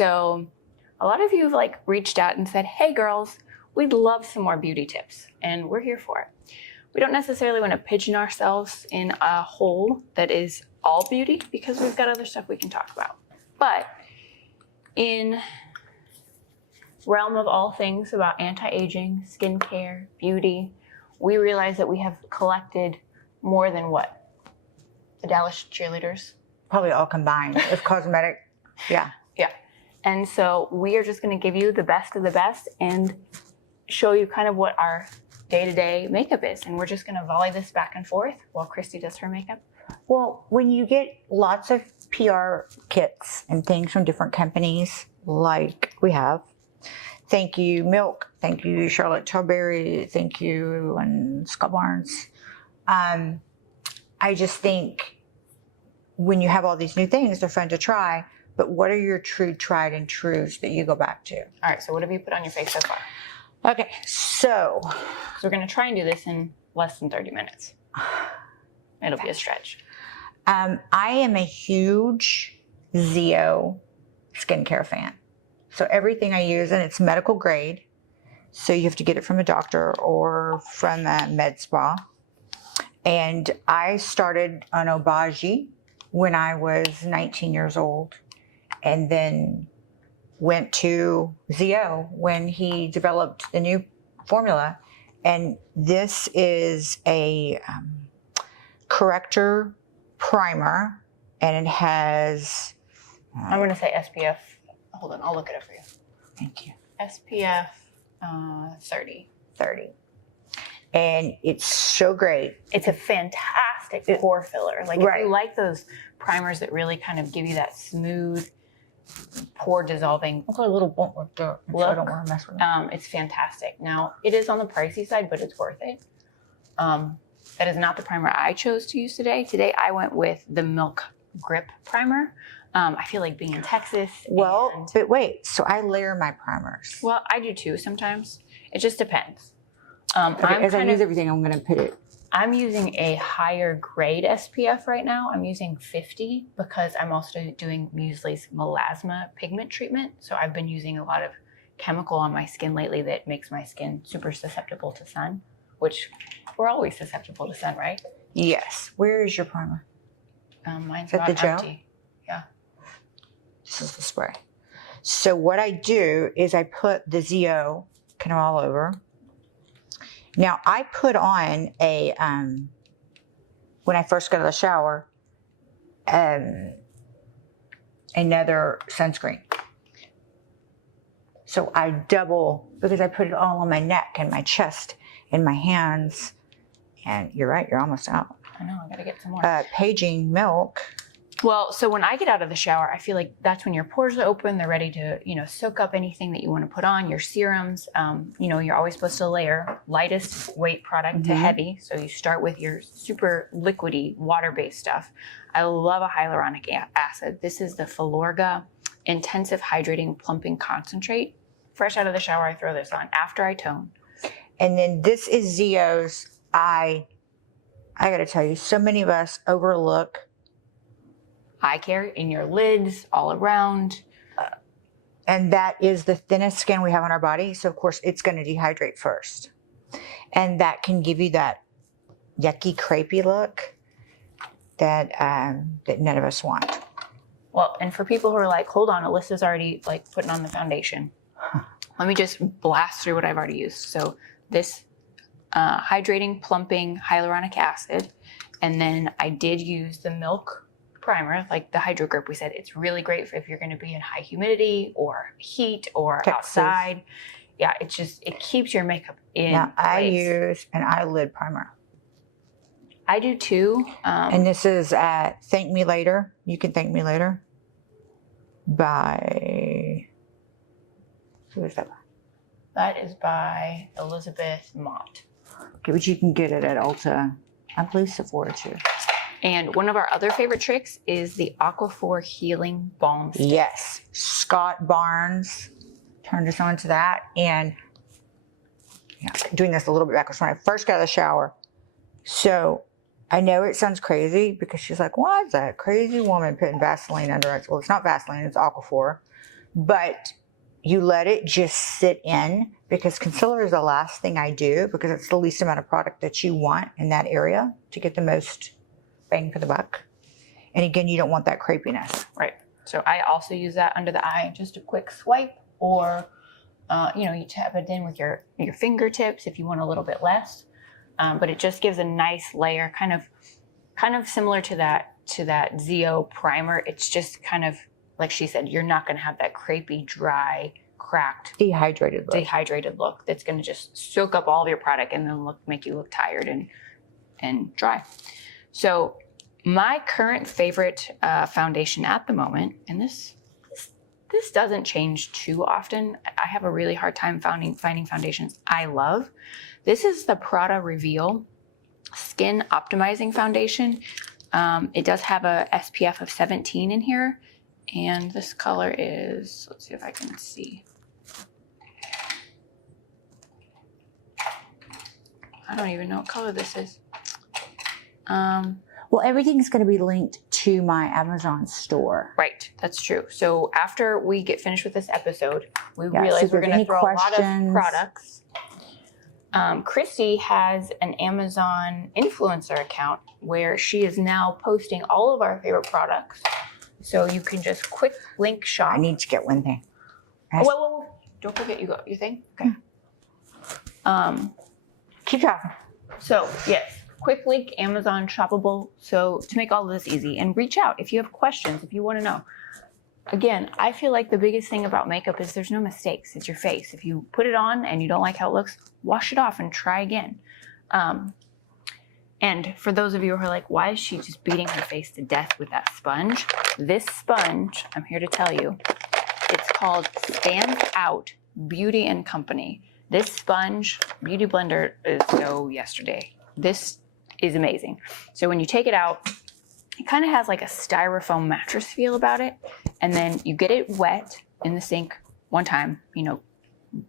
So a lot of you have like reached out and said, hey girls, we'd love some more beauty tips, and we're here for it. We don't necessarily want to pigeon ourselves in a hole that is all beauty because we've got other stuff we can talk about. But in realm of all things about anti-aging, skincare, beauty, we realize that we have collected more than what? The Dallas cheerleaders? Probably all combined with cosmetic. Yeah. Yeah. And so we are just going to give you the best of the best and show you kind of what our day-to-day makeup is. And we're just going to volley this back and forth while Kristi does her makeup. Well, when you get lots of PR kits and things from different companies, like we have, thank you Milk, thank you Charlotte Tilbury, thank you and Scott Barnes. I just think when you have all these new things, they're fun to try, but what are your true tried and trues that you go back to? All right, so what have you put on your face so far? Okay, so we're going to try and do this in less than 30 minutes. It'll be a stretch. I am a huge Zio skincare fan. So everything I use, and it's medical grade, so you have to get it from a doctor or from a med spa. And I started on Obagi when I was 19 years old, and then went to Zio when he developed the new formula. And this is a corrector primer, and it has I'm going to say SPF. Hold on, I'll look it up for you. Thank you. SPF 30. And it's so great. It's a fantastic pore filler. Like if you like those primers that really kind of give you that smooth, pore dissolving. I've got a little bump right there. So I don't want to mess with it. It's fantastic. Now, it is on the pricey side, but it's worth it. That is not the primer I chose to use today. Today, I went with the Milk Grip Primer. I feel like being in Texas. Well, but wait, so I layer my primers. Well, I do too sometimes. It just depends. As I use everything, I'm going to put it. I'm using a higher grade SPF right now. I'm using 50 because I'm also doing Muesli's melasma pigment treatment. So I've been using a lot of chemical on my skin lately that makes my skin super susceptible to sun, which we're always susceptible to sun, right? Yes. Where is your primer? Mine's at about the gel? empty. Yeah. This is the spray. So what I do is I put the Zio kind of all over. Now I put on a, when I first got out of the shower, another sunscreen. So I double, because I put it all on my neck and my chest and my hands. And you're right, you're almost out. I know, I gotta get some more. Paging Milk. Well, so when I get out of the shower, I feel like that's when your pores are open. They're ready to, soak up anything that you want to put on, your serums. You're always supposed to layer lightest weight product to heavy. So you start with your super liquidy, water-based stuff. I love a hyaluronic acid. This is the Filorga Intensive Hydrating Plumping Concentrate. Fresh out of the shower, I throw this on after I tone. And then this is Zio's. I got to tell you, so many of us overlook eye care in your lids, all around. And that is the thinnest skin we have on our body. So of course it's going to dehydrate first. And that can give you that yucky, crepey look that that none of us want. Well, and for people who are like, hold on, Alyssa's already like putting on the foundation. Let me just blast through what I've already used. So this hydrating, plumping hyaluronic acid. And then I did use the Milk primer, like the Hydro Grip. We said it's really great for if you're going to be in high humidity or heat or Texas. outside. Yeah, it keeps your makeup in Now place. I use an eyelid primer. I do too. And this is Thank Me Later. You can thank me later. By, who is that by? That is by Elizabeth Mott. Okay, but you can get it at Ulta. I believe Sephora too. And one of our other favorite tricks is the Aquaphor Healing Balm Stick. Yes, Scott Barnes turned us on to that. And doing this a little bit backwards when I first got out of the shower. So I know it sounds crazy because she's like, why is that crazy woman putting Vaseline under us? Well, it's not Vaseline, it's Aquaphor. but you let it just sit in, because concealer is the last thing I do, because it's the least amount of product that you want in that area to get the most bang for the buck. And again, you don't want that crepiness. Right. So I also use that under the eye, just a quick swipe, or you tap it in with your fingertips if you want a little bit less. But it just gives a nice layer, kind of similar to that ZO primer. It's just kind of, like she said, you're not going to have that crepey, dry, cracked, Dehydrated look that's going to just soak up all of your product and then make you look tired and dry. So my current favorite foundation at the moment, and this doesn't change too often. I have a really hard time finding foundations I love. This is the Prada Reveal Skin Optimizing Foundation. It does have a SPF of 17 in here. And this color is, let's see if I can see. I don't even know what color this is. Well, everything's going to be linked to my Amazon store. Right, that's true. So after we get finished with this episode, we realize we're going to throw a lot of products. Kristi has an Amazon influencer account where she is now posting all of our favorite products. So you can just quick link shop. I need to get one thing. Whoa. Don't forget you got your thing. Okay. Keep talking. So yes, quick link Amazon shoppable. So to make all of this easy, and reach out if you have questions, if you want to know. Again, I feel like the biggest thing about makeup is there's no mistakes. It's your face. If you put it on and you don't like how it looks, wash it off and try again. And for those of you who are like, why is she just beating her face to death with that sponge? This sponge, I'm here to tell you, it's called Stands Out Beauty and Company. This sponge, Beauty Blender is so yesterday. This is amazing. So when you take it out, it kind of has like a styrofoam mattress feel about it. And then you get it wet in the sink one time,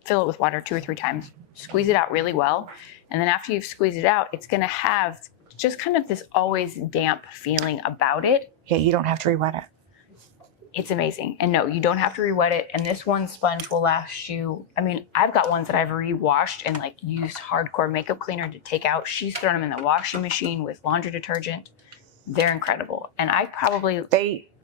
fill it with water 2 or 3 times, squeeze it out really well. And then after you've squeezed it out, it's going to have just kind of this always damp feeling about it. Yeah, you don't have to re-wet it. It's amazing. And no, you don't have to re-wet it. And this one sponge will last you, I've got ones that I've re-washed and used hardcore makeup cleaner to take out. She's thrown them in the washing machine with laundry detergent. They're incredible. And I probably...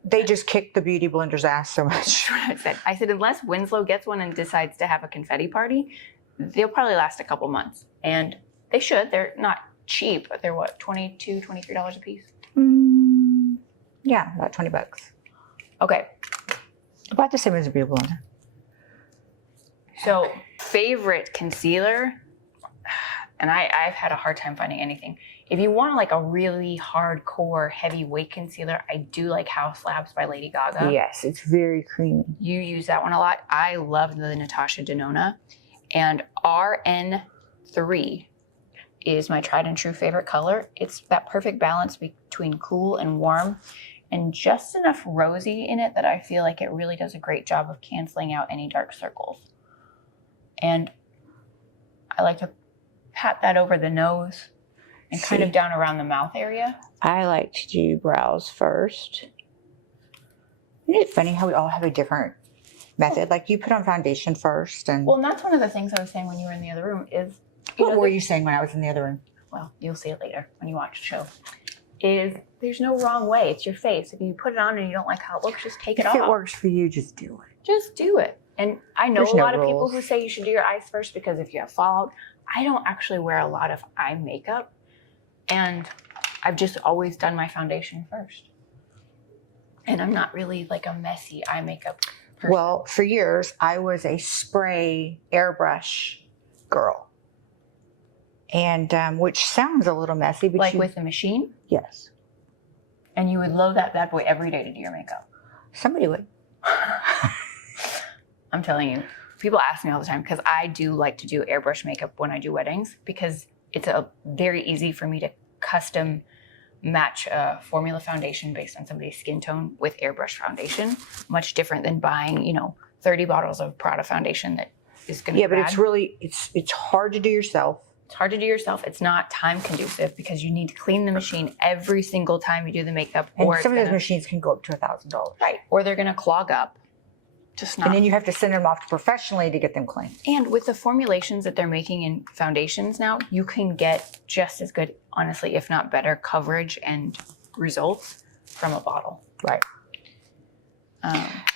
They just kick the Beauty Blender's ass so much. I said, unless Winslow gets one and decides to have a confetti party, they'll probably last a couple months. And they should. They're not cheap, but they're what, $22, $23 a piece? Yeah, about $20. Okay. About the same as a Beauty Blender. So, favorite concealer, and I've had a hard time finding anything. If you want a really hardcore heavyweight concealer, I do like House Labs by Lady Gaga. Yes, it's very creamy. You use that one a lot. I love the Natasha Denona. And RN3 is my tried and true favorite color. It's that perfect balance between cool and warm, and just enough rosy in it that I feel like it really does a great job of canceling out any dark circles. And I like to pat that over the nose and kind of down around the mouth area. I like to do brows first. Isn't it funny how we all have a different method? Like you put on foundation first, and that's one of the things I was saying when you were in the other room is... What were you saying when I was in the other room? Well, you'll see it later when you watch the show. There's no wrong way. It's your face. If you put it on and you don't like how it looks, just take it off. If it works for you, just do it. Just do it. And I know There's a no lot of people rules. who say you should do your eyes first because if you have fallout, I don't actually wear a lot of eye makeup. And I've just always done my foundation first. And I'm not really a messy eye makeup person. Well, for years, I was a spray airbrush girl. And which sounds a little messy, but with the machine? Yes. And you would load that bad boy every day to do your makeup? Somebody would. I'm telling you, people ask me all the time because I do like to do airbrush makeup when I do weddings because it's very easy for me to custom match a formula foundation based on somebody's skin tone with airbrush foundation. Much different than buying, 30 bottles of Prada foundation that is going to be bad. But it's really, it's hard to do yourself. It's hard to do yourself. It's not time conducive because you need to clean the machine every single time you do the makeup. And some of those machines can go up to $1,000. Right. Or they're going to clog up. Just not. And then you have to send them off professionally to get them clean. And with the formulations that they're making in foundations now, you can get just as good, honestly, if not better, coverage and results from a bottle. Right.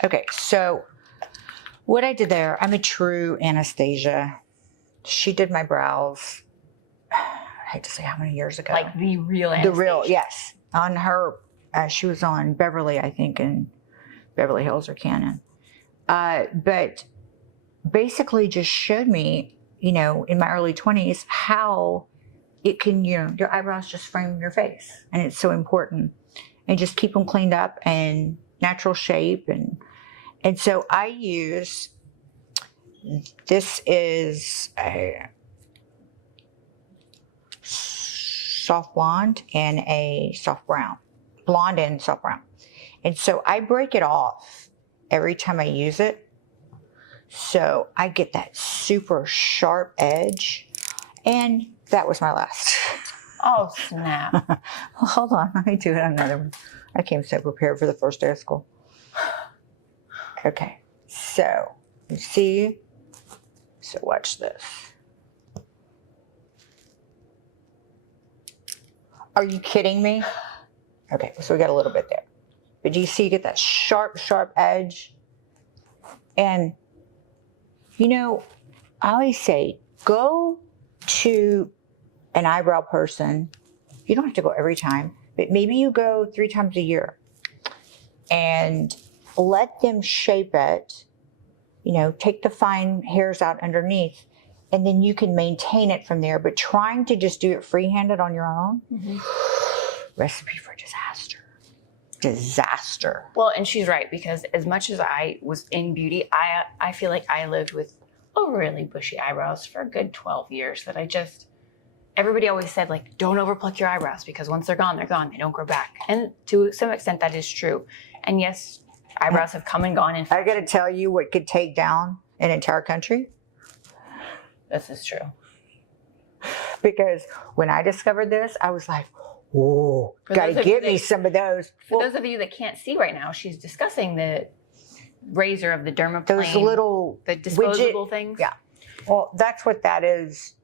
Okay, so what I did there, I'm a true Anastasia. She did my brows, I hate to say how many years ago. Like the real Anastasia. The real, yes. On her, she was on Beverly, I think, in Beverly Hills or Cannon. But basically just showed me, you know, in my early 20s, how it can, you know, your eyebrows just frame your face. And it's so important. And just keep them cleaned up and natural shape. And so I use, this is a soft blonde and a soft brown. Blonde and soft brown. And so I break it off every time I use it. So I get that super sharp edge. And that was my last. Oh, snap. Well, hold on, let me do another one. I came so prepared for the first day of school. Okay, so you see, so watch this. Are you kidding me? Okay, so we got a little bit there. But do you see you get that sharp, sharp edge? And, you know, I always say, go to an eyebrow person. You don't have to go every time, but maybe you go 3 times a year and let them shape it, you know, take the fine hairs out underneath, and then you can maintain it from there. But trying to just do it free-handed on your own, recipe for disaster. Disaster. Well, and she's right, because as much as I was in beauty, I feel like I lived with really bushy eyebrows for a good 12 years that I just, everybody always said, like, don't overpluck your eyebrows because once they're gone, they don't grow back. And to some extent that is true. And yes, eyebrows have come and gone. And I got to tell you what could take down an entire country. This is true. Because when I discovered this, I was like, whoa, got to get me some of those. For those of you that can't see right now, she's discussing the razor of the dermaplane. Those little the disposable widget things. Yeah. Well, that's what that is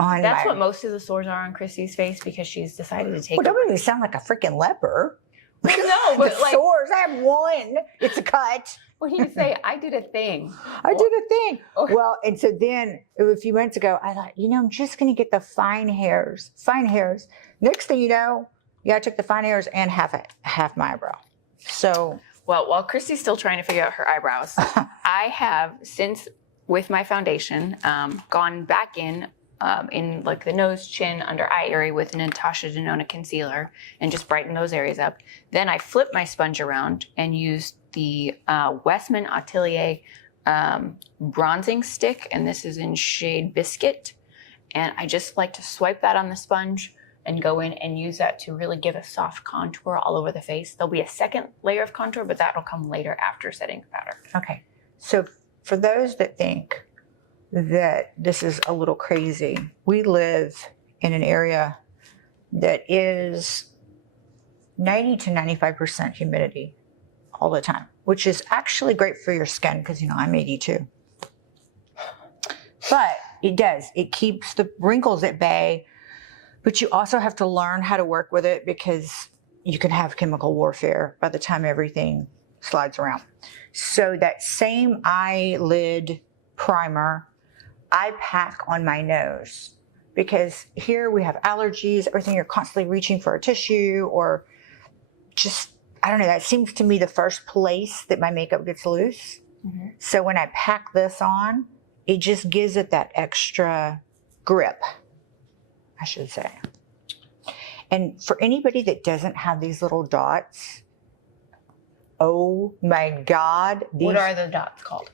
on That's what most of the sores are on Kristi's face, because she's decided to take Well, don't make me sound like a freaking leper. No, but the like sores, I have one. It's a cut. when you say, I did a thing. I did a thing. Oh. Well, and so then a few months ago, I thought, you know, I'm just going to get the fine hairs. Next thing you know, I took the fine hairs and half my eyebrow. So. Well, while Kristi's still trying to figure out her eyebrows, I have since, with my foundation, gone back in like the nose, chin, under eye area with an Anastasia Denona concealer and just brighten those areas up. Then I flipped my sponge around and used the Westman Atelier bronzing stick, and this is in shade Biscuit. And I just like to swipe that on the sponge and go in and use that to really give a soft contour all over the face. There'll be a second layer of contour, but that'll come later after setting the powder. Okay. So for those that think that this is a little crazy, we live in an area that is 90 to 95% humidity all the time, which is actually great for your skin because, you know, I'm 82. But it keeps the wrinkles at bay. But you also have to learn how to work with it because you can have chemical warfare by the time everything slides around. So that same eyelid primer, I pack on my nose because here we have allergies, everything, you're constantly reaching for a tissue or just, I don't know, that seems to me the first place that my makeup gets loose. Mm-hmm. So when I pack this on, it just gives it that extra grip, I should say. And for anybody that doesn't have these little dots, oh my God. What are the dots called?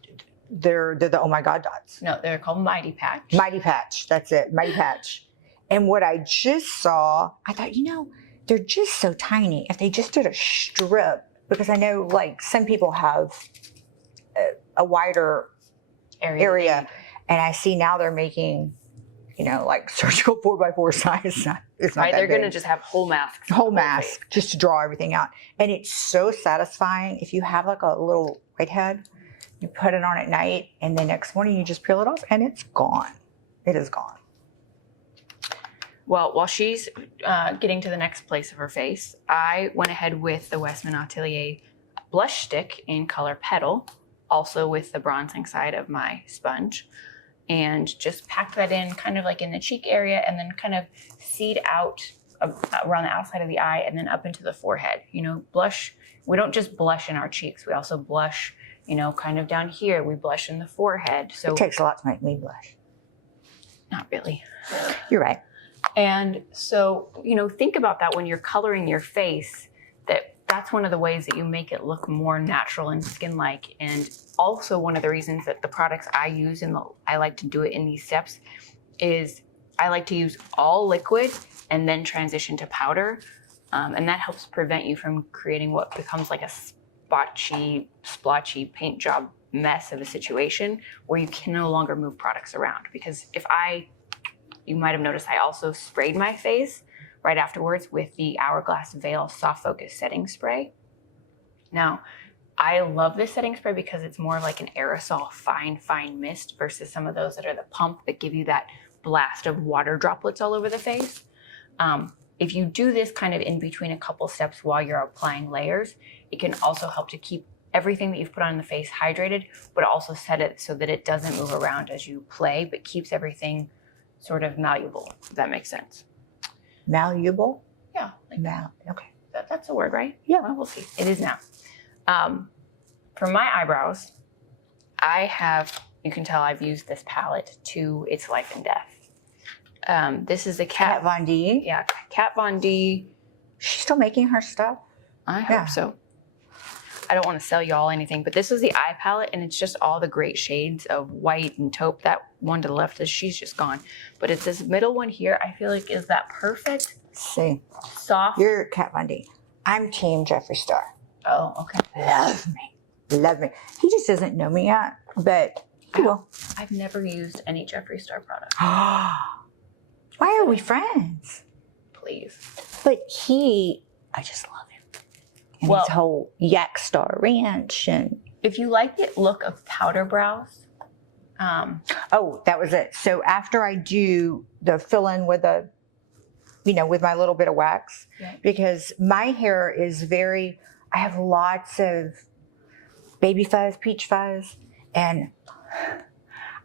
They're the oh my God dots. No, they're called Mighty Patch. Mighty Patch, that's it, Mighty Patch. And what I just saw, I thought, you know, they're just so tiny. If they just did a strip, because I know like some people have a wider area. And I see now they're making, you know, like surgical 4x4 size. It's not right, that they're going to big. just have whole masks. Whole mask, just to draw everything out. And it's so satisfying if you have like a little whitehead You put it on at night, and the next morning you just peel it off, and it's gone. It is gone. Well, while she's getting to the next place of her face, I went ahead with the Westman Atelier blush stick in color Petal, also with the bronzing side of my sponge, and just packed that in kind of like in the cheek area, and then kind of seed out around the outside of the eye and then up into the forehead. You know, blush, we don't just blush in our cheeks, we also blush, you know, kind of down here. We blush in the forehead. So it takes a lot to make me blush. Not really. You're right. And so, you know, think about that when you're coloring your face, that's one of the ways that you make it look more natural and skin-like. And also one of the reasons that the products I use I like to do it in these steps is I like to use all liquid and then transition to powder. And that helps prevent you from creating what becomes like a splotchy paint job mess of a situation where you can no longer move products around. Because you might have noticed I also sprayed my face right afterwards with the Hourglass Veil Soft Focus Setting Spray. Now, I love this setting spray because it's more like an aerosol fine mist versus some of those that are the pump that give you that blast of water droplets all over the face. If you do this kind of in between a couple steps while you're applying layers, it can also help to keep everything that you've put on the face hydrated, but also set it so that it doesn't move around as you play, but keeps everything sort of malleable, if that makes sense. Malleable? Yeah. Okay. That's a word, right? Yeah. Well, we'll see. It is now. For my eyebrows, you can tell I've used this palette to its life and death. This is the Kat Von D. Yeah, Kat Von D. She's still making her stuff? I hope so. I don't want to sell y'all anything, but this is the eye palette, and it's just all the great shades of white and taupe. That one to the left, she's just gone. But it's this middle one here, I feel like is that perfect. See. Soft. You're Kat Von D. I'm Team Jeffree Star. Oh, okay. Love me. Love me. He just doesn't know me yet, but he will. I've never used any Jeffree Star product. Why are we friends? Please. But I just love him. And his whole Yak Star Ranch. And if you like the look of powder brows. That was it. So after I do the fill-in with with my little bit of wax, because my hair is I have lots of baby fuzz, peach fuzz. And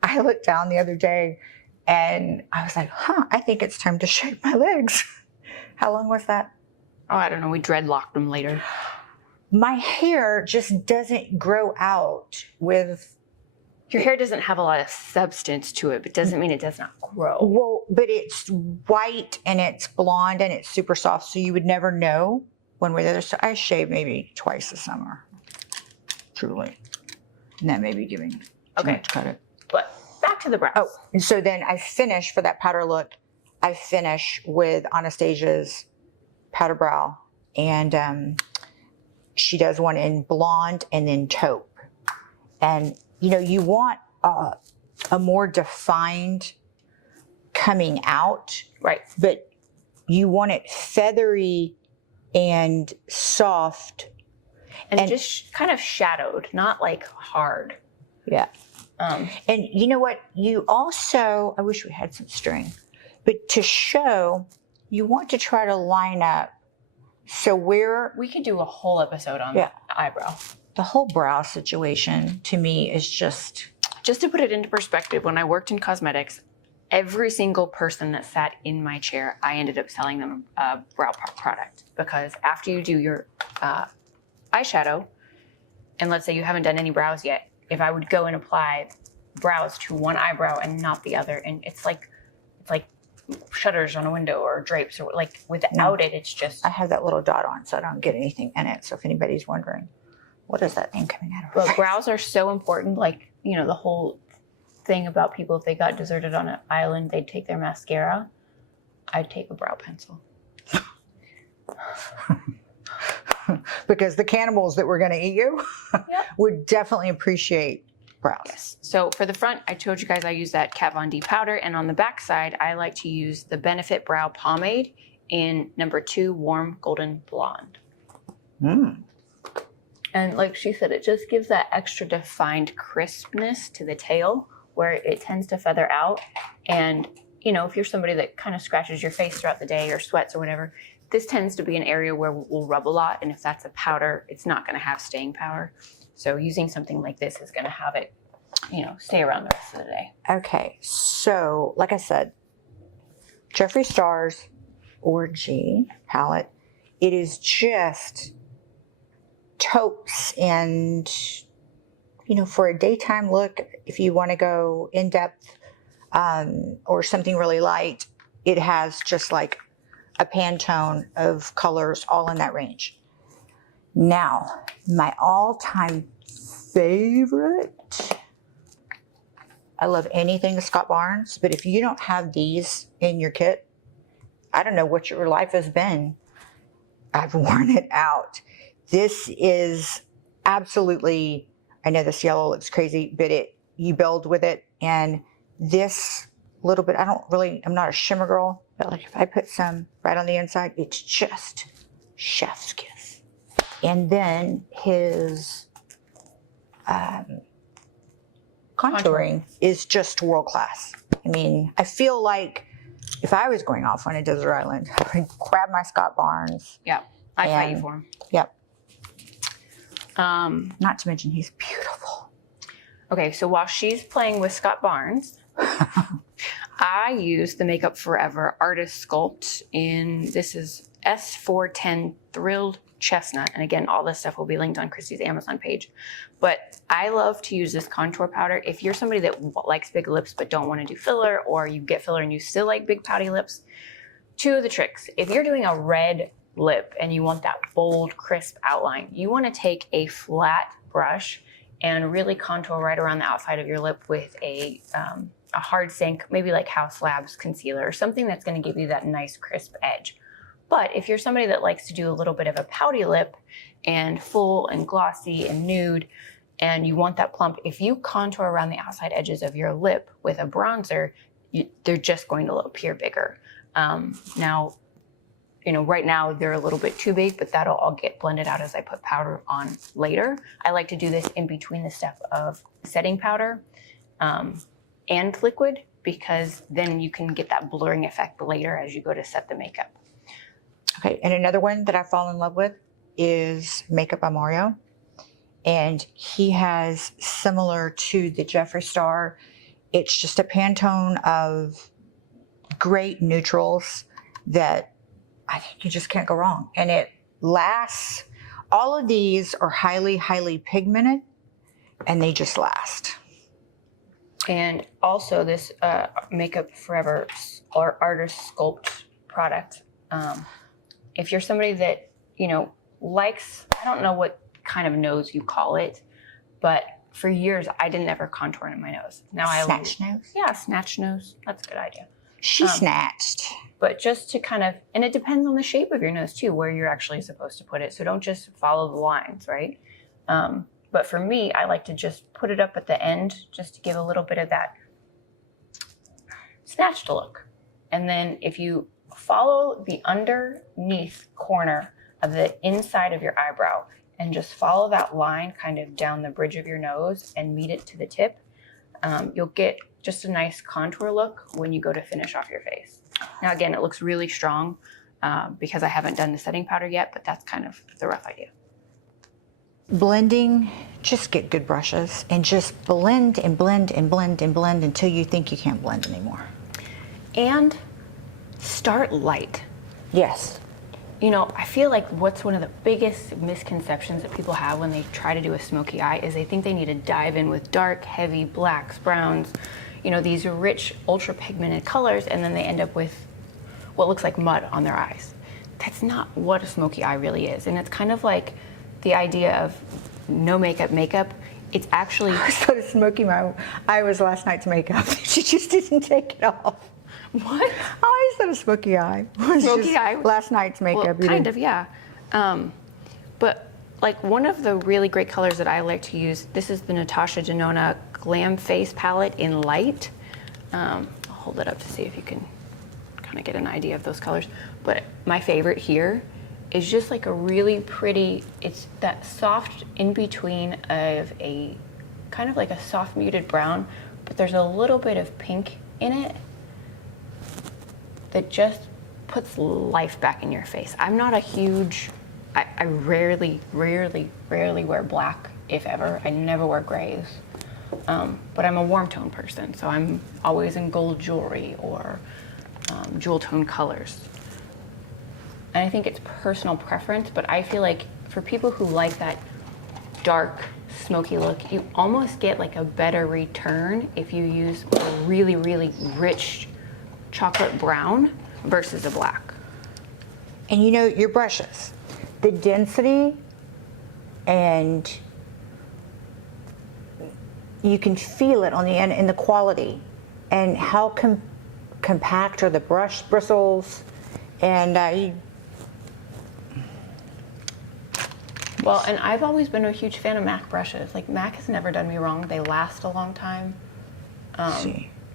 I looked down the other day and I was like, I think it's time to shave my legs. How long was that? Oh, I don't know. We dreadlocked them later. My hair just doesn't grow out with... Your hair doesn't have a lot of substance to it, but doesn't mean it does not grow. Well, but it's white and it's blonde and it's super soft, so you would never know one way or the other. So I shave maybe twice a summer, truly. And that may be giving too much credit. But back to the brows. Oh, and so then I finish for that powder look. I finish with Anastasia's powder brow, and she does one in blonde and then taupe. And you want a more defined coming out, right? But you want it feathery and soft, and just kind of shadowed, not like hard. Yeah. And you know what? You also, I wish we had some string, but to show, you want to try to line up. So we could do a whole episode on the eyebrow. The whole brow situation to me is just to put it into perspective. When I worked in cosmetics, every single person that sat in my chair, I ended up selling them a brow product, because after you do your eyeshadow, and let's say you haven't done any brows yet, if I would go and apply brows to one eyebrow and not the other, and it's like shutters on a window or drapes, or like without it, it's just... I have that little dot on so I don't get anything in it. So if anybody's wondering, what is that thing coming out of her face? Brows are so important. Like, the whole thing about people, if they got deserted on an island, they'd take their mascara. I'd take a brow pencil. Because the cannibals that were going to eat you would definitely appreciate brows. Yes. So for the front, I told you guys I use that Kat Von D powder, and on the back side, I like to use the Benefit Brow Pomade in number 2 Warm Golden Blonde. And like she said, it just gives that extra defined crispness to the tail where it tends to feather out. And, you know, if you're somebody that kind of scratches your face throughout the day or sweats or whatever, this tends to be an area where we'll rub a lot. And if that's a powder, it's not going to have staying power. So using something like this is going to have it, you know, stay around the rest of the day. Okay, so like I said, Jeffree Star's Orgy palette, it is just taupes and, you know, for a daytime look, if you want to go in depth or something really light, it has just like a Pantone of colors all in that range. Now, my all-time favorite, I love anything Scott Barnes, but if you don't have these in your kit, I don't know what your life has been. I've worn it out. This is absolutely, I know this yellow looks crazy, but you build with it. And this little bit, I'm not a shimmer girl, but like if I put some right on the inside, it's just chef's kiss. And then his contouring is just world class. I mean, I feel like if I was going off on a desert island, I would grab my Scott Barnes. Yeah, I fight you for him. Yep. Not to mention he's beautiful. Okay, so while she's playing with Scott Barnes, I use the Makeup Forever Artist Sculpt in, this is S410 Thrilled Chestnut. And again, all this stuff will be linked on Kristi's Amazon page. But I love to use this contour powder. If you're somebody that likes big lips but don't want to do filler, or you get filler and you still like big pouty lips, two of the tricks. If you're doing a red lip and you want that bold, crisp outline, you want to take a flat brush and really contour right around the outside of your lip with a hard sink, maybe like House Labs concealer, or something that's going to give you that nice crisp edge. But if you're somebody that likes to do a little bit of a pouty lip and full and glossy and nude, and you want that plump, if you contour around the outside edges of your lip with a bronzer, they're just going to appear bigger. Now, you know, right now they're a little bit too big, but that'll all get blended out as I put powder on later. I like to do this in between the step of setting powder and liquid, because then you can get that blurring effect later as you go to set the makeup. Okay, and another one that I fall in love with is Makeup by Mario. And he has, similar to the Jeffree Star, it's just a Pantone of great neutrals that I think you just can't go wrong. And it lasts. All of these are highly, highly pigmented, and they just last. And also this Makeup Forever or Artist Sculpt product. If you're somebody that, you know, likes, I don't know what kind of nose you call it, but for years I didn't ever contour in my nose. Now Snatch nose? Yeah, snatch nose. That's a good idea. She snatched. But just to kind of, and it depends on the shape of your nose too, where you're actually supposed to put it. So don't just follow the lines, right? But for me, I like to just put it up at the end just to give a little bit of that snatched look. And then if you follow the underneath corner of the inside of your eyebrow and just follow that line kind of down the bridge of your nose and meet it to the tip, you'll get just a nice contour look when you go to finish off your face. Now again, it looks really strong because I haven't done the setting powder yet, but that's kind of the rough idea. Blending, just get good brushes and just blend and blend and blend and blend until you think you can't blend anymore. And start light. Yes. You know, I feel like what's one of the biggest misconceptions that people have when they try to do a smoky eye is they think they need to dive in with dark, heavy blacks, browns, you know, these rich, ultra pigmented colors, and then they end up with what looks like mud on their eyes. That's not what a smoky eye really is. And it's kind of like the idea of no makeup. It's actually... I started smoking my eye was last night's makeup. She just didn't take it off. What? I said a smoky eye. Smoky eye? Last night's makeup. Well, kind of, yeah. But like one of the really great colors that I like to use, this is the Natasha Denona Glam Face Palette in Light. I'll hold it up to see if you can kind of get an idea of those colors. But my favorite here is just like a really pretty, it's that soft in between of a kind of like a soft muted brown, but there's a little bit of pink in it that just puts life back in your face. I'm not a huge, I rarely wear black, if ever. I never wear grays. But I'm a warm tone person, so I'm always in gold jewelry or jewel tone colors. And I think it's personal preference, but I feel like for people who like that dark, smoky look, you almost get like a better return if you use a really rich chocolate brown versus a black. And you know, your brushes, the density, and you can feel it on the end in the quality, and how compact are the brush bristles, and well, and I've always been a huge fan of MAC brushes. Like, MAC has never done me wrong. They last a long time.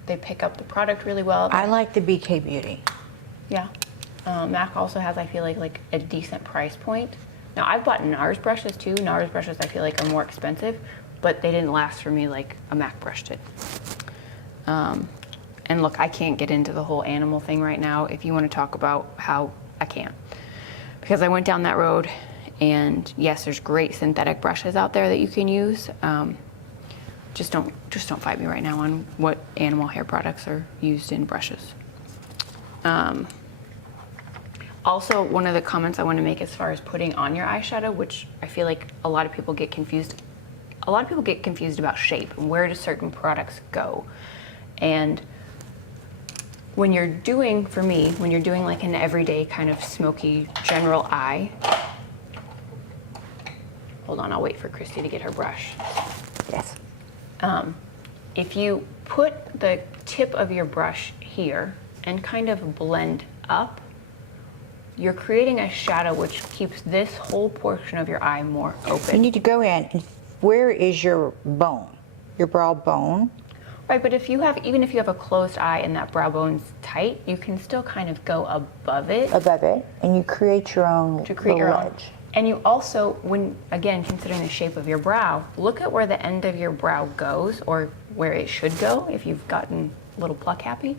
They pick up the product really well. I like the BK Beauty. Yeah. MAC also has, I feel like a decent price point. Now, I've bought NARS brushes too. NARS brushes I feel like are more expensive, but they didn't last for me like a MAC brush did. And look, I can't get into the whole animal thing right now. If you want to talk about how, I can't. Because I went down that road, and yes, there's great synthetic brushes out there that you can use. Just don't fight me right now on what animal hair products are used in brushes. Also, one of the comments I want to make as far as putting on your eyeshadow, which I feel like a lot of people get confused. A lot of people get confused about shape and where do certain products go. And when you're doing, for me, when you're doing like an everyday kind of smoky general eye, hold on, I'll wait for Kristi to get her brush. Yes. If you put the tip of your brush here and kind of blend up, you're creating a shadow which keeps this whole portion of your eye more open. You need to go in, and where is your bone? Your brow bone? Right, but if you have, even if you have a closed eye and that brow bone's tight, you can still kind of go above it. Above it, and you create your own to create your own ledge. And you also, when, again, considering the shape of your brow, look at where the end of your brow goes, or where it should go if you've gotten a little pluck happy.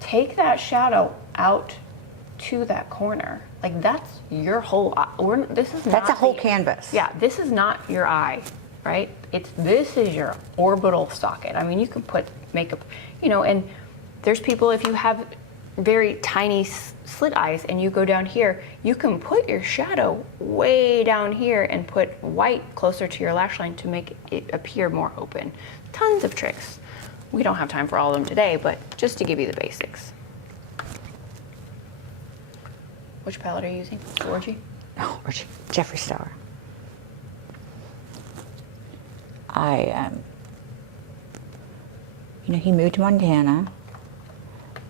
Take that shadow out to that corner. Like, that's your whole eye. This is not That's a whole canvas. Yeah, this is not your eye, right? This is your orbital socket. I mean, you can put makeup, you know, and there's people, if you have very tiny slit eyes and you go down here, you can put your shadow way down here and put white closer to your lash line to make it appear more open. Tons of tricks. We don't have time for all of them today, but just to give you the basics. Which palette are you using? Orgy? No, Orgy. Jeffree Star. You know, he moved to Montana,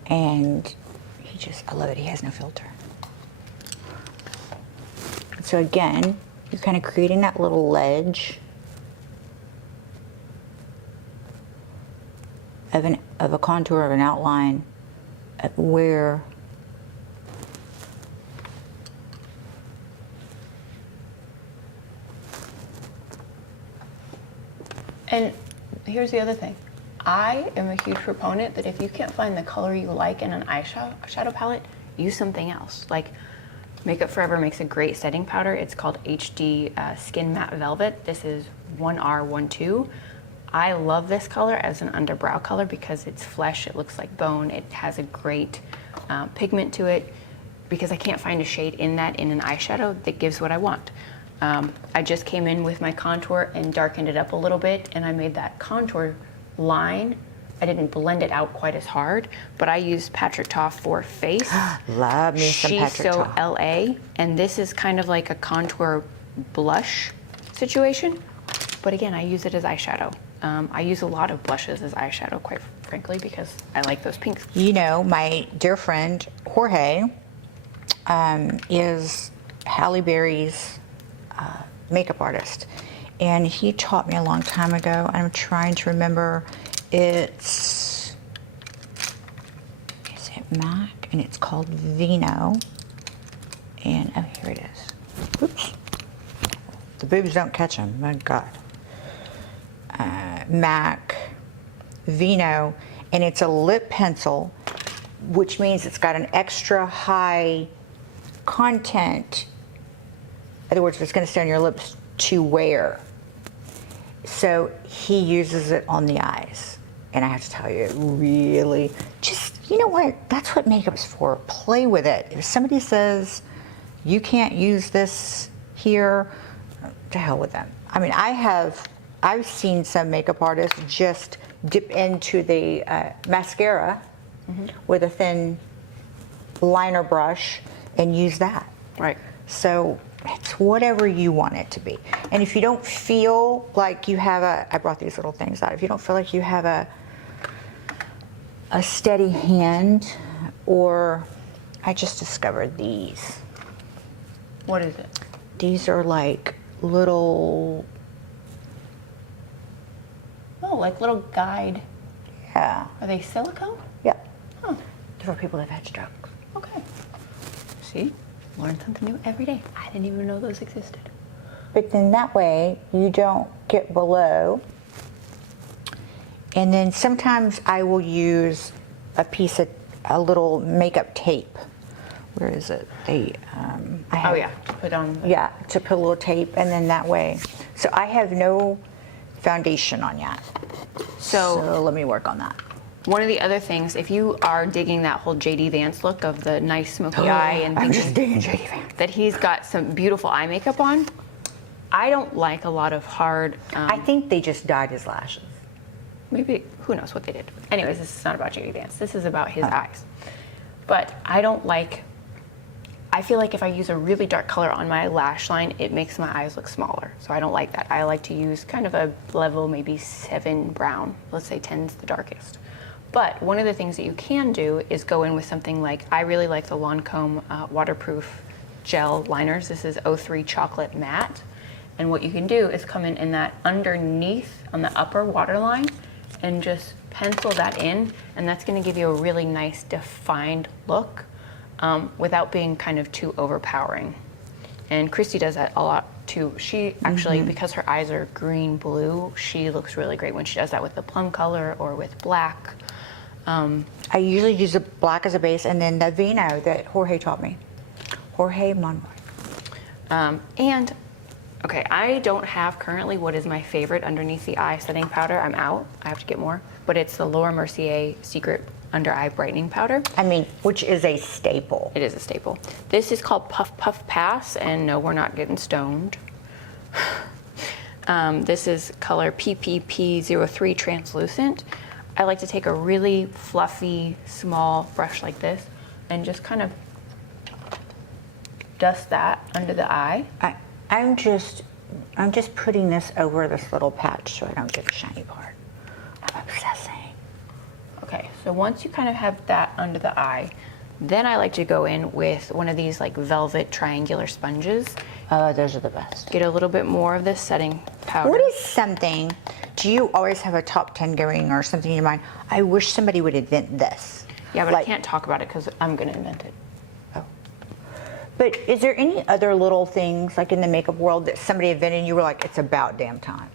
and I love it. He has no filter. So again, you're kind of creating that little ledge of a contour, of an outline, of where And here's the other thing. I am a huge proponent that if you can't find the color you like in an eyeshadow palette, use something else. Like, Makeup Forever makes a great setting powder. It's called HD Skin Matte Velvet. This is 1R12. I love this color as an underbrow color because it's flesh, it looks like bone, it has a great pigment to it, because I can't find a shade in that in an eyeshadow that gives what I want. I just came in with my contour and darkened it up a little bit, and I made that contour line. I didn't blend it out quite as hard, but I used Patrick Ta for face. Love me some Patrick She's so Ta. LA, and this is kind of like a contour blush situation, but again, I use it as eyeshadow. I use a lot of blushes as eyeshadow, quite frankly, because I like those pinks. You know, my dear friend Jorge is Halle Berry's makeup artist, and he taught me a long time ago. I'm trying to remember. Is it MAC, and it's called Vino, Oh, here it is. Oops. The boobs don't catch them, my God. MAC Vino, and it's a lip pencil, which means it's got an extra high content. In other words, it's going to stay on your lips to wear. So he uses it on the eyes. And I have to tell you, it really just, you know what? That's what makeup's for. Play with it. If somebody says you can't use this here, to hell with them. I mean, I've seen some makeup artists just dip into the mascara with a thin liner brush and use that. Right. So it's whatever you want it to be. And if you don't feel like you have I brought these little things out. If you don't feel like you have a steady hand, or I just discovered these. What is it? These are like little, Oh, like little guide. yeah, Are they silicone? yeah. Huh. They're for people that have had strokes. Okay. See? Learn something new every day. I didn't even know those existed. But then that way you don't get below. And then sometimes I will use a little makeup tape. Where is it? I have, Oh yeah, to put on. Yeah, to put a little tape, and then that way. So I have no foundation on yet. So let me work on that. One of the other things, if you are digging that whole JD Vance look of the nice smoky eye and I'm things just digging JD Vance. that he's got some beautiful eye makeup on, I don't like a lot of hard. I think they just dyed his lashes. Maybe, who knows what they did. Anyways, this is not about JD Vance. This is about his eyes. But I feel like if I use a really dark color on my lash line, it makes my eyes look smaller. So I don't like that. I like to use kind of a level, maybe 7 brown. Let's say 10's the darkest. But one of the things that you can do is go in with something like, I really like the Lancome waterproof gel liners. This is 03 Chocolate Matte. And what you can do is come in that underneath on the upper waterline and just pencil that in. And that's gonna give you a really nice defined look without being kind of too overpowering. And Kristi does that a lot too. She actually, because her eyes are green-blue, she looks really great when she does that with the plum color or with black. I usually use the black as a base, and then the Vino that Jorge taught me. Jorge Monroy. And, okay, I don't have currently what is my favorite underneath the eye setting powder. I'm out. I have to get more. But it's the Laura Mercier Secret Under Eye Brightening Powder. I mean, which is a staple. It is a staple. This is called Puff Puff Pass, and no, we're not getting stoned. This is color PPP03 Translucent. I like to take a really fluffy, small brush like this and just kind of dust that under the eye. I'm just putting this over this little patch so I don't get the shiny part. I'm obsessing. Okay, so once you kind of have that under the eye, then I like to go in with one of these like velvet triangular sponges. Oh, those are the best. Get a little bit more of this setting powder. What is something, do you always have a top 10 going or something in your mind? I wish somebody would invent this. Yeah, but like, I can't talk about it because I'm going to invent it. Oh. But is there any other little things like in the makeup world that somebody invented and you were like, it's about damn time?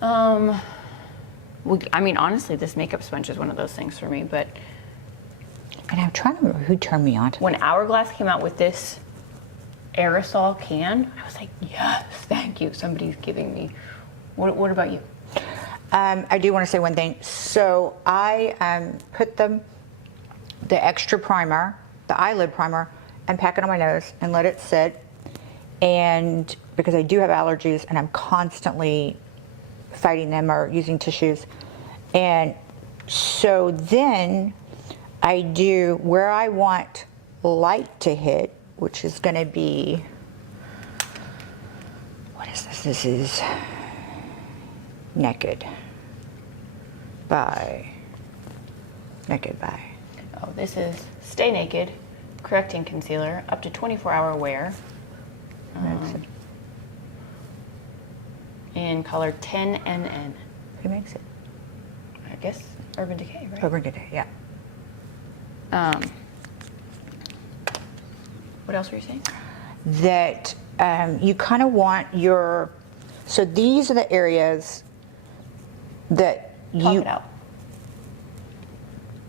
Well, I mean, honestly, this makeup sponge is one of those things for me, but And I'm trying to remember who turned me on to when Hourglass came out with this aerosol can, I was like, yes, thank you. Somebody's giving me. What about you? I do want to say one thing. So I put the extra primer, the eyelid primer, and pack it on my nose and let it sit. And because I do have allergies and I'm constantly fighting them or using tissues. And so then I do where I want light to hit, which is going to be, what is this? This is Naked by. Oh, this is Stay Naked Correcting Concealer, up to 24-hour wear. In color 10NN. Who makes it? I guess Urban Decay, right? Urban Decay, yeah. What else were you saying? That you kind of want your, so these are the areas that Talk you, it out.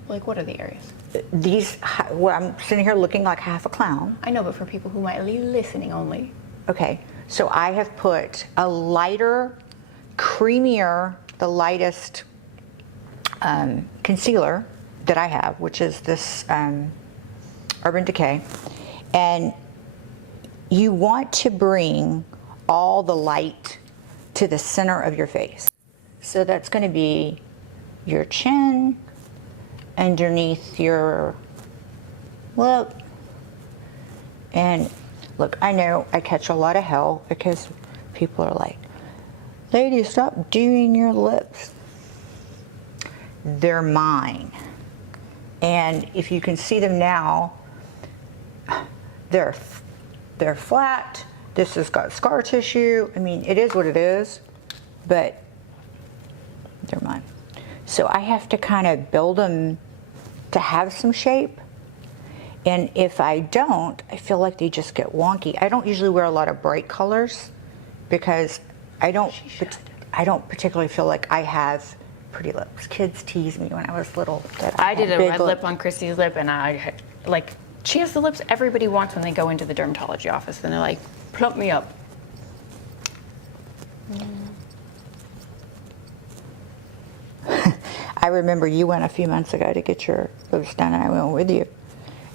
Like, what are the areas? these, well, I'm sitting here looking like half a clown. I know, but for people who might be listening only. Okay, so I have put a lighter, creamier, the lightest concealer that I have, which is this Urban Decay. And you want to bring all the light to the center of your face. So that's going to be your chin, underneath your lip. And look, I know I catch a lot of hell because people are like, lady, stop doing your lips. They're mine. And if you can see them now, they're flat. This has got scar tissue. I mean, it is what it is, but they're mine. So I have to kind of build them to have some shape. And if I don't, I feel like they just get wonky. I don't usually wear a lot of bright colors because I don't particularly feel like I have pretty lips. Kids tease me when I was little that I did a red lip lip on Kristi's lip, and she has the lips everybody wants when they go into the dermatology office, and they're like, plump me up. I remember you went a few months ago to get your lips done, and I went with you.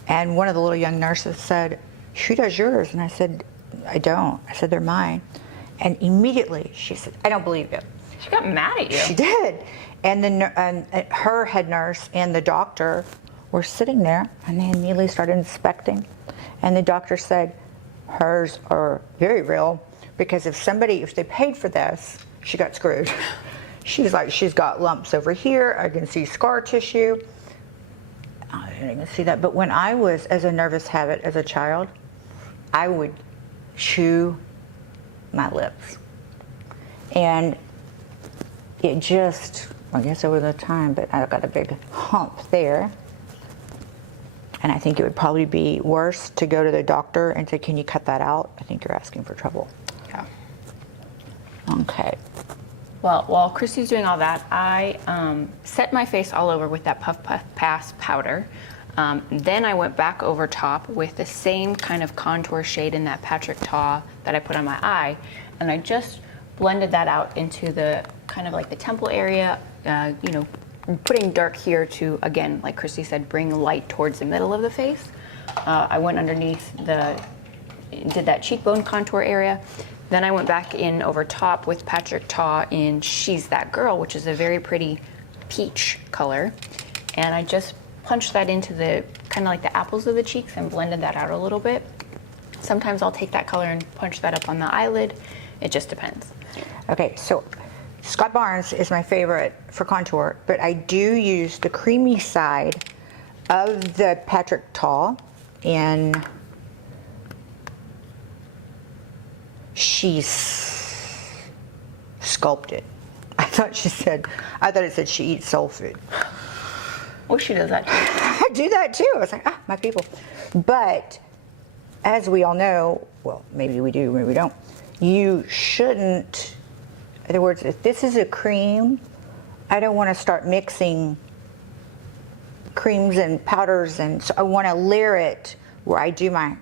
And one of the little young nurses said, "Who does yours?" And I said, "I don't." I said, "They're mine." And immediately she said, "I don't believe you." She got mad at you. She did. And then her head nurse and the doctor were sitting there, and they immediately started inspecting. And the doctor said, "Hers are very real, because if they paid for this, she got screwed." She's like, "She's got lumps over here. I can see scar tissue." I didn't even see that. But when I was, as a nervous habit as a child, I would chew my lips. And it just, I guess over the time, but I got a big hump there. And I think it would probably be worse to go to the doctor and say, "Can you cut that out?" I think you're asking for trouble. Yeah. Okay. Well, while Kristi's doing all that, I set my face all over with that Puff Puff Pass powder. Then I went back over top with the same kind of contour shade in that Patrick Ta that I put on my eye, and I just blended that out into the kind of like the temple area, putting dark here to, again, like Kristi said, bring light towards the middle of the face. I went underneath did that cheekbone contour area. Then I went back in over top with Patrick Ta in She's That Girl, which is a very pretty peach color. And I just punched that into the kind of like the apples of the cheeks and blended that out a little bit. Sometimes I'll take that color and punch that up on the eyelid. It just depends. Okay, so Scott Barnes is my favorite for contour, but I do use the creamy side of the Patrick Ta in She's Sculpted. I thought it said she eats soul food. Well, she does that too. I do that too. I was like, my people. But as we all know, well, maybe we do, maybe we don't, you shouldn't, in other words, if this is a cream, I don't want to start mixing creams and powders, and so I want to layer it where I do my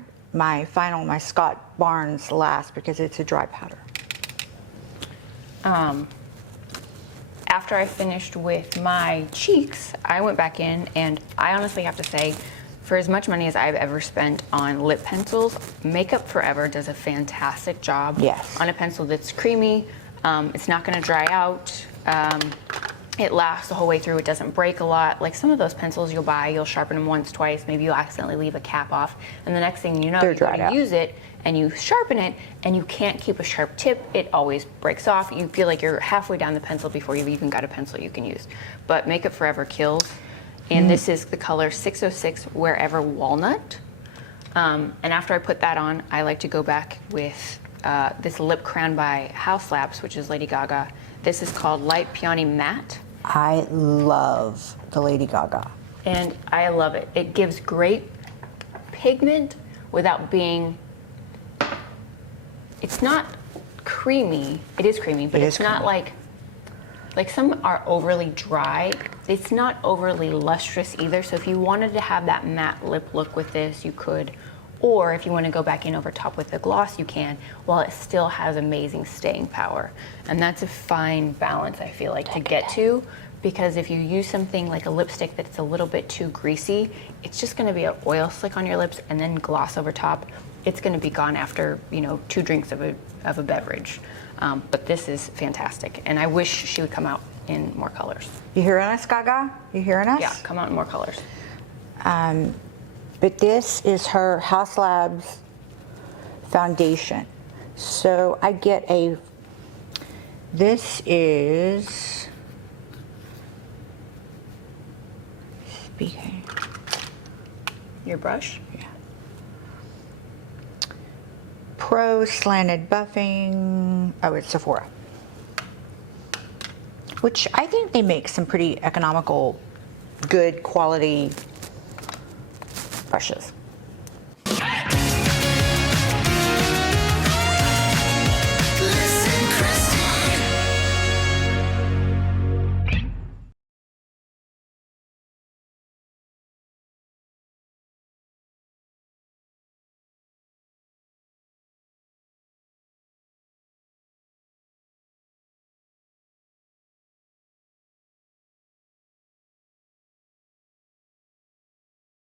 Scott Barnes last, because it's a dry powder. After I finished with my cheeks, I went back in, and I honestly have to say, for as much money as I've ever spent on lip pencils, Makeup Forever does a fantastic job. Yes. On a pencil that's creamy. It's not going to dry out. It lasts the whole way through. It doesn't break a lot. Like some of those pencils you'll buy, you'll sharpen them once, twice. Maybe you'll accidentally leave a cap off, and the next thing you know, you go to use it and you sharpen it, and you can't keep a sharp tip. It always breaks off. You feel like you're halfway down the pencil before you've even got a pencil you can use. But Makeup Forever kills. And this is the color 606 Wherever Walnut. And after I put that on, I like to go back with this lip crown by House Labs, which is Lady Gaga. This is called Light Peony Matte. I love the Lady Gaga. And I love it. It gives great pigment without being, it's not creamy. It is creamy, but it's not like some are overly dry. It's not overly lustrous either. So if you wanted to have that matte lip look with this, you could. Or if you want to go back in over top with the gloss, you can, while it still has amazing staying power. And that's a fine balance, I feel like, to get to, because if you use something like a lipstick that's a little bit too greasy, it's just going to be an oil slick on your lips and then gloss over top. It's going to be gone after, 2 drinks of a beverage. But this is fantastic, and I wish she would come out in more colors. You hearing us, Gaga? You hearing us? Yeah, come out in more colors. But this is her House Labs foundation. So I get this is, speaking. Your brush? Yeah. Pro Slanted Buffing, oh, it's Sephora. Which I think they make some pretty economical, good quality brushes.